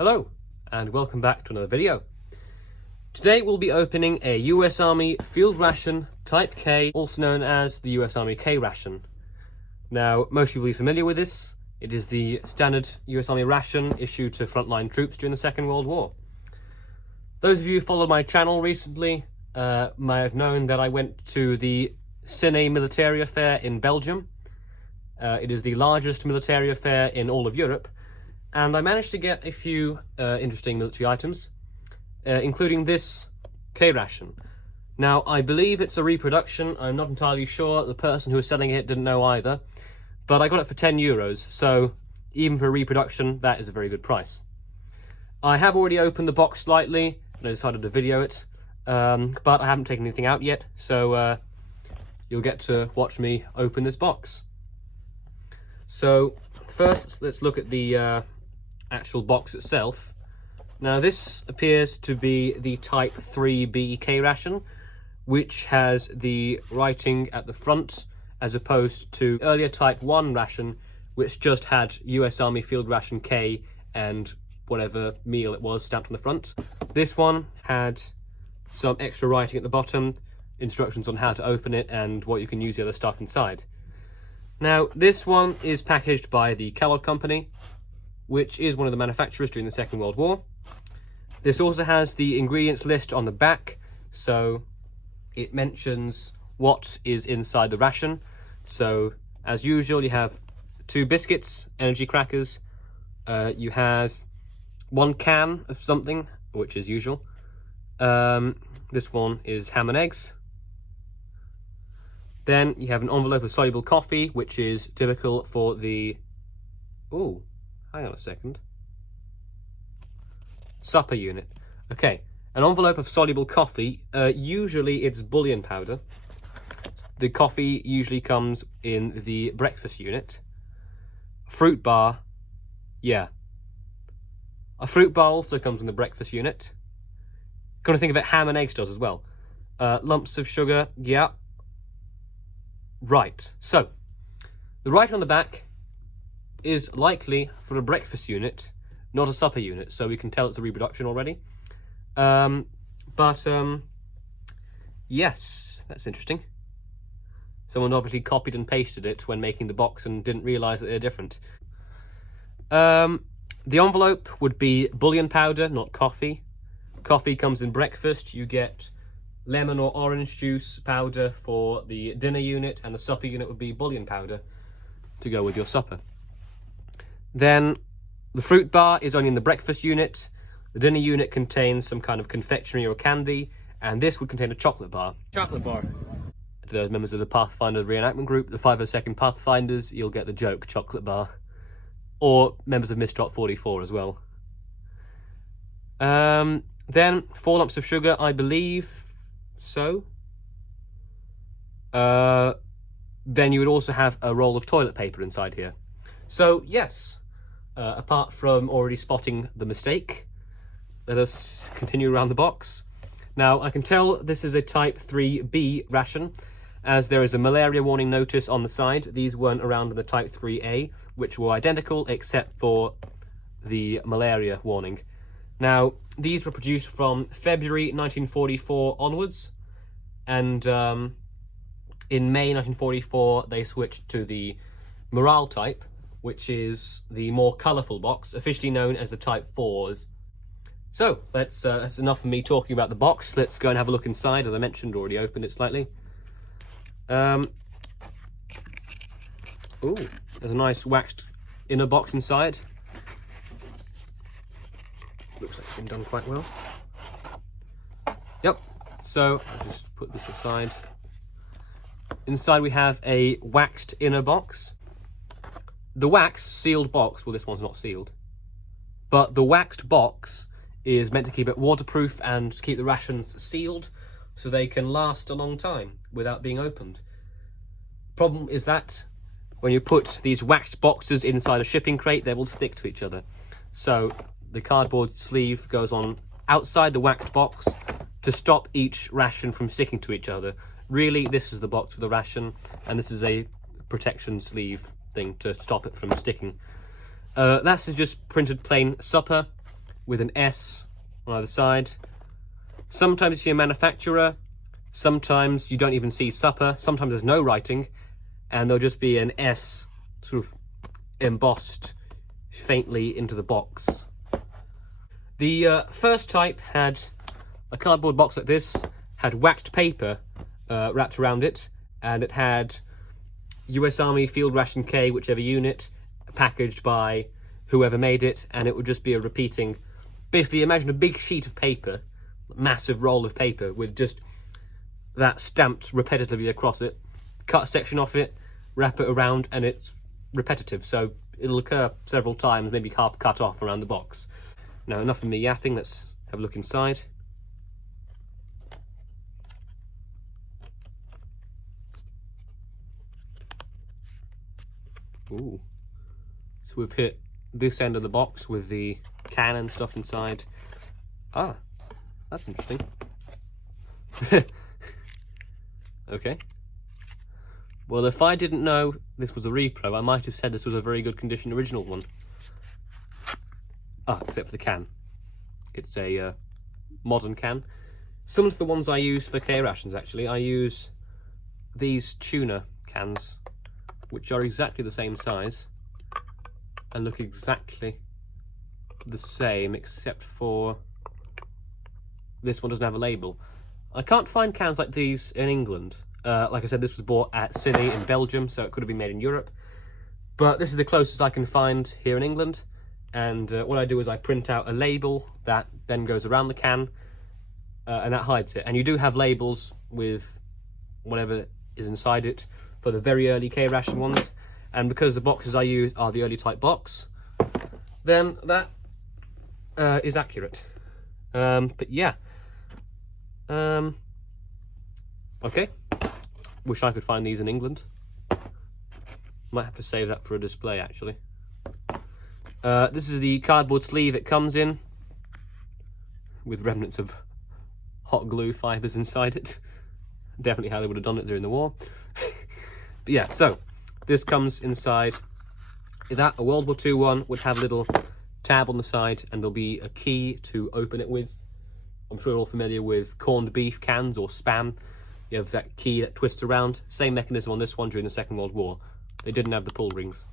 Hello, and welcome back to another video. Today we'll be opening a US Army Field Ration Type K, also known as the US Army K-Ration. Now, most people will be familiar with this. It is the standard US Army ration issued to frontline troops during the Second World War. Those of you who followed my channel recently may have known that I went to the Ciney Militaria Fair in Belgium. It is the largest militaria fair in all of Europe, and I managed to get a few interesting military items, including this K-Ration. Now, I believe it's a reproduction. I'm not entirely sure. The person who was selling it didn't know either, but I got it for €10, so even for a reproduction, that is a very good price. I have already opened the box slightly, and I decided to video it, but I haven't taken anything out yet, so you'll get to watch me open this box. So first, let's look at the actual box itself. Now, this appears to be the Type 3B K-Ration, which has the writing at the front, as opposed to earlier Type 1 ration, which just had US Army Field Ration K and whatever meal it was stamped on the front. This one had some extra writing at the bottom, instructions on how to open it and what you can use the other stuff inside. Now, this one is packaged by the Kellogg Company, which is one of the manufacturers during the Second World War. This also has the ingredients list on the back, so it mentions what is inside the ration. So, as usual, you have 2 biscuits, energy crackers, you have 1 can of something, which is usual. This one is ham and eggs. Then you have an envelope of soluble coffee, which is typical for the... Ooh, hang on a second. Supper unit. Okay, an envelope of soluble coffee. Usually it's bouillon powder. The coffee usually comes in the breakfast unit. Fruit bar, yeah. A fruit bar also comes in the breakfast unit. Come to think of it, ham and eggs does as well. Lumps of sugar, yeah. Right, so the writing on the back is likely for a breakfast unit, not a supper unit, so we can tell it's a reproduction already. Yes, that's interesting. Someone obviously copied and pasted it when making the box and didn't realise that they're different. The envelope would be bouillon powder, not coffee. Coffee comes in breakfast. You get lemon or orange juice powder for the dinner unit, and the supper unit would be bouillon powder to go with your supper. Then the fruit bar is only in the breakfast unit. The dinner unit contains some kind of confectionery or candy, and this would contain a chocolate bar. Chocolate bar. To those members of the Pathfinder reenactment group, the 502nd Pathfinders, you'll get the joke, chocolate bar. Or members of Mistrot 44 as well. Then 4 lumps of sugar, I believe. So, then you would also have a roll of toilet paper inside here. So, yes, apart from already spotting the mistake, let us continue around the box. Now, I can tell this is a Type 3B ration, as there is a malaria warning notice on the side. These weren't around in the Type 3A, which were identical except for the malaria warning. Now, these were produced from February 1944 onwards, and in May 1944 they switched to the morale type, which is the more colourful box, officially known as the Type 4s. So, that's enough of me talking about the box. Let's go and have a look inside. As I mentioned, already opened it slightly. Ooh, there's a nice waxed inner box inside. Looks like it's been done quite well. Yep, so I'll just put this aside. Inside we have a waxed inner box. The waxed sealed box, well, this one's not sealed, but the waxed box is meant to keep it waterproof and keep the rations sealed so they can last a long time without being opened. Problem is that when you put these waxed boxes inside a shipping crate, they will stick to each other. So the cardboard sleeve goes on outside the waxed box to stop each ration from sticking to each other. Really, this is the box for the ration, and this is a protection sleeve thing to stop it from sticking. That's just printed plain supper. with an S on either side. Sometimes you see a manufacturer, sometimes you don't even see supper, sometimes there's no writing, and there'll just be an S sort of embossed faintly into the box. The first type had a cardboard box like this, had waxed paper wrapped around it, and it had US Army Field Ration K, whichever unit, packaged by whoever made it, and it would just be a repeating. Basically, imagine a big sheet of paper, massive roll of paper, with just that stamped repetitively across it. Cut a section off it, wrap it around, and it's repetitive, so it'll occur several times, maybe half cut off around the box. Now, enough of me yapping, let's have a look inside. Ooh. So we've hit this end of the box with the can and stuff inside. Ah, that's interesting. Okay. Well, if I didn't know this was a repro, I might have said this was a very good condition original one. Ah, except for the can. It's a modern can. Similar to the ones I use for K-Rations, actually. I use these tuna cans, which are exactly the same size and look exactly the same, except for this one doesn't have a label. I can't find cans like these in England. Like I said, this was bought at Ciney in Belgium, so it could have been made in Europe. But this is the closest I can find here in England. And what I do is I print out a label that then goes around the can, and that hides it. And you do have labels with whatever is inside it for the very early K-Ration ones. And because the boxes I use are the early type box, then that is accurate. But yeah. Okay. Wish I could find these in England. Might have to save that for a display, actually. This is the cardboard sleeve it comes in, with remnants of hot glue fibres inside it. Definitely how they would have done it during the war. But yeah, so this comes inside. That, a World War II one, would have a little tab on the side, and there'll be a key to open it with. I'm sure you're all familiar with corned beef cans or Spam. You have that key that twists around. Same mechanism on this one during the Second World War. They didn't have the pull rings.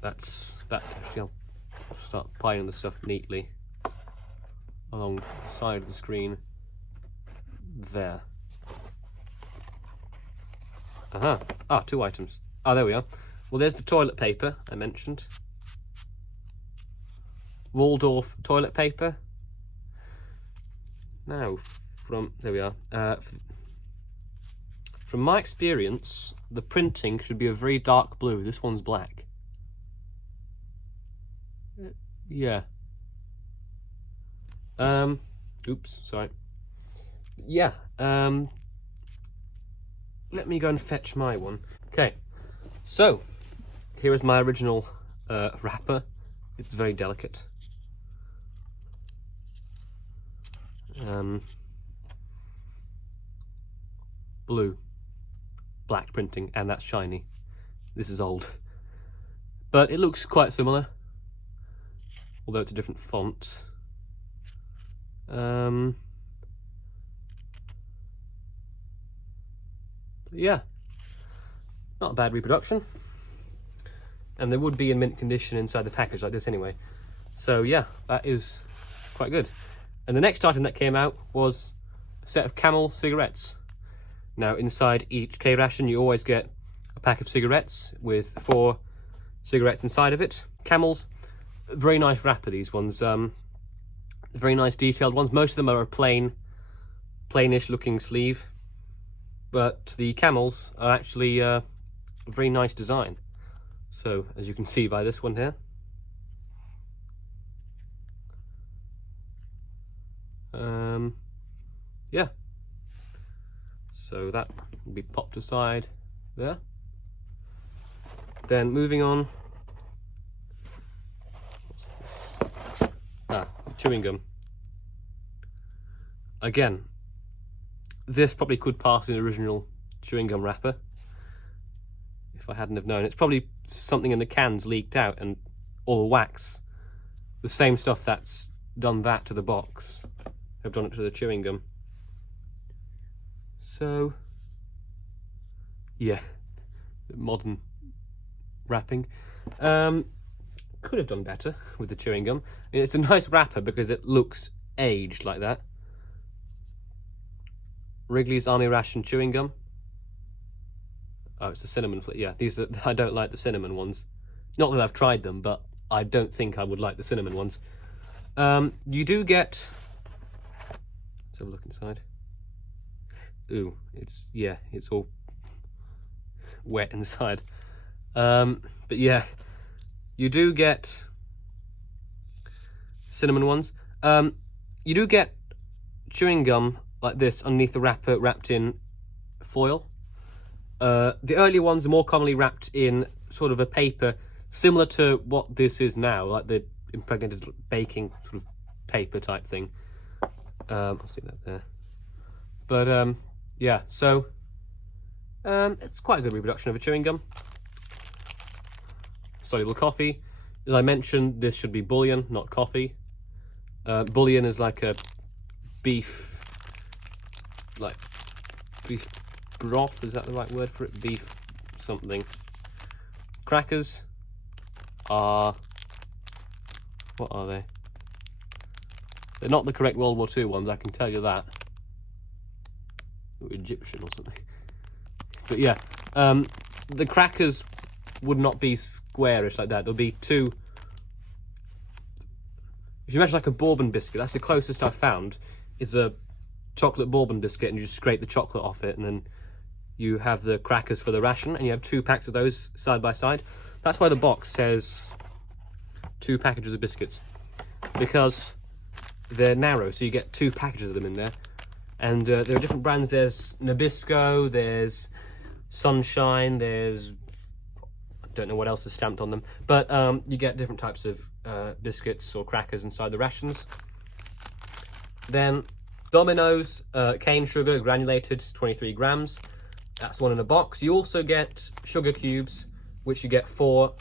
That's that. Actually, I'll start piling the stuff neatly along the side of the screen. There. Aha. Ah, 2 items. Ah, there we are. Well, there's the toilet paper I mentioned. Waldorf toilet paper. Now, there we are. From my experience, the printing should be a very dark blue. This one's black. Yeah. Oops, sorry. Yeah. Let me go and fetch my one. Okay. So, here is my original wrapper. It's very delicate. Blue, black printing, and that's shiny. This is old, but it looks quite similar, although it's a different font. Yeah, not a bad reproduction, and they would be in mint condition inside the package like this anyway. So yeah, that is quite good. And the next item that came out was a set of Camel cigarettes. Now, inside each K-Ration, you always get a pack of cigarettes with 4 cigarettes inside of it. Camels, very nice wrapper, these ones. Very nice detailed ones. Most of them are a plainish looking sleeve. But the Camels are actually a very nice design. So, as you can see by this one here. Yeah. So that will be popped aside there. Then moving on. Chewing gum. Again, this probably could pass an original chewing gum wrapper if I hadn't have known. It's probably something in the cans leaked out and all the wax the same stuff that's done that to the box have done it to the chewing gum. So yeah, modern wrapping. Could have done better with the chewing gum. I mean, it's a nice wrapper because it looks aged like that. Wrigley's Army Ration chewing gum. Oh, it's a cinnamon flavor. Yeah, these are, I don't like the cinnamon ones. Not that I've tried them, but I don't think I would like the cinnamon ones. You do get, let's have a look inside. Ooh, it's all wet inside. But yeah, you do get cinnamon ones. You do get chewing gum like this underneath the wrapper, wrapped in foil. The earlier ones are more commonly wrapped in sort of a paper similar to what this is now, like the impregnated baking sort of paper type thing. I'll stick that there. But yeah, so it's quite a good reproduction of a chewing gum. Soluble coffee. As I mentioned, this should be bouillon, not coffee. Bouillon is like a beef broth, is that the right word for it? Beef something. Crackers are, what are they? They're not the correct World War II ones, I can tell you that. Ooh, Egyptian or something. But yeah, the crackers would not be squarish like that. There'll be two. If you imagine like a bourbon biscuit, that's the closest I've found, is a chocolate bourbon biscuit, and you just scrape the chocolate off it, and then you have the crackers for the ration, and you have 2 packs of those side by side. That's why the box says 2 packages of biscuits, because they're narrow, so you get 2 packages of them in there. And there are different brands. There's Nabisco, there's Sunshine, there's, I don't know what else is stamped on them, but you get different types of biscuits or crackers inside the rations. Then Domino's cane sugar, granulated, 23 grams. That's one in a box. You also get sugar cubes, which you get 4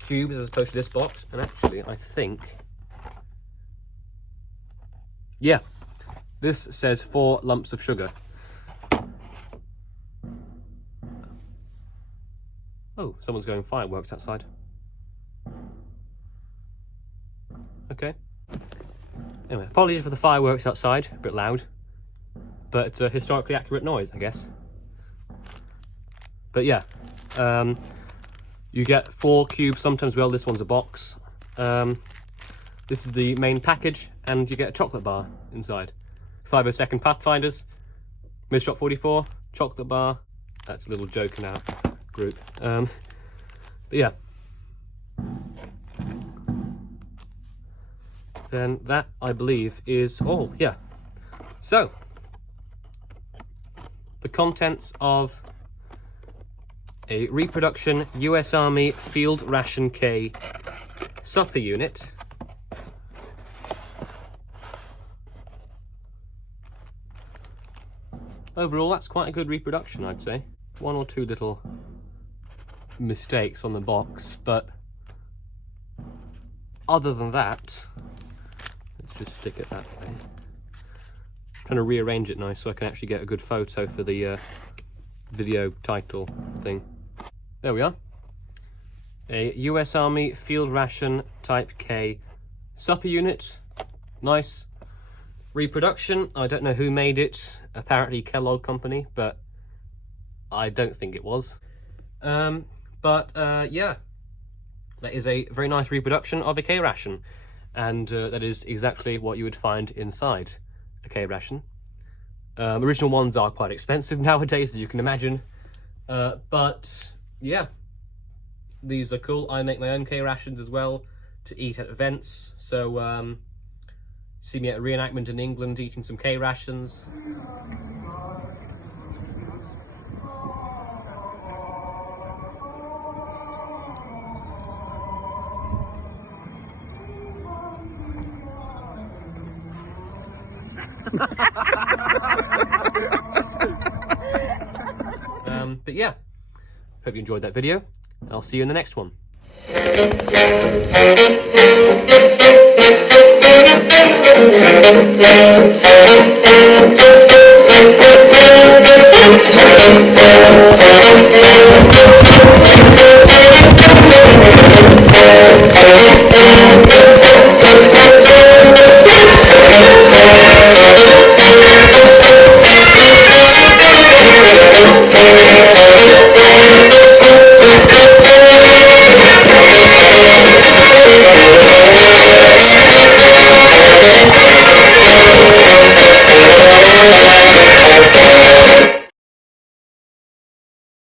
cubes as opposed to this box. And actually, I think, yeah, this says 4 lumps of sugar. Oh, someone's going fireworks outside. Okay. Anyway, apologies for the fireworks outside, a bit loud, but it's a historically accurate noise, I guess. But yeah, you get 4 cubes, sometimes, well, this one's a box. This is the main package, and you get a chocolate bar inside. 502nd Pathfinders, Miss Shop 44, chocolate bar. That's a little joke in our group. But yeah. Then that, I believe, is all. Yeah. So, the contents of a reproduction US Army Field Ration K supper unit. Overall, that's quite a good reproduction, I'd say. 1 or 2 little mistakes on the box, but other than that, let's just stick it that way. I'm trying to rearrange it nice so I can actually get a good photo for the video title thing. There we are. A US Army Field Ration Type K supper unit. Nice reproduction. I don't know who made it. Apparently Kellogg Company, but I don't think it was. Yeah, that is a very nice reproduction of a K-Ration, and that is exactly what you would find inside a K-Ration. Original ones are quite expensive nowadays, as you can imagine, but yeah, these are cool. I make my own K-Rations as well to eat at events, so see me at a reenactment in England eating some K-Rations. But yeah, hope you enjoyed that video, and I'll see you in the next one.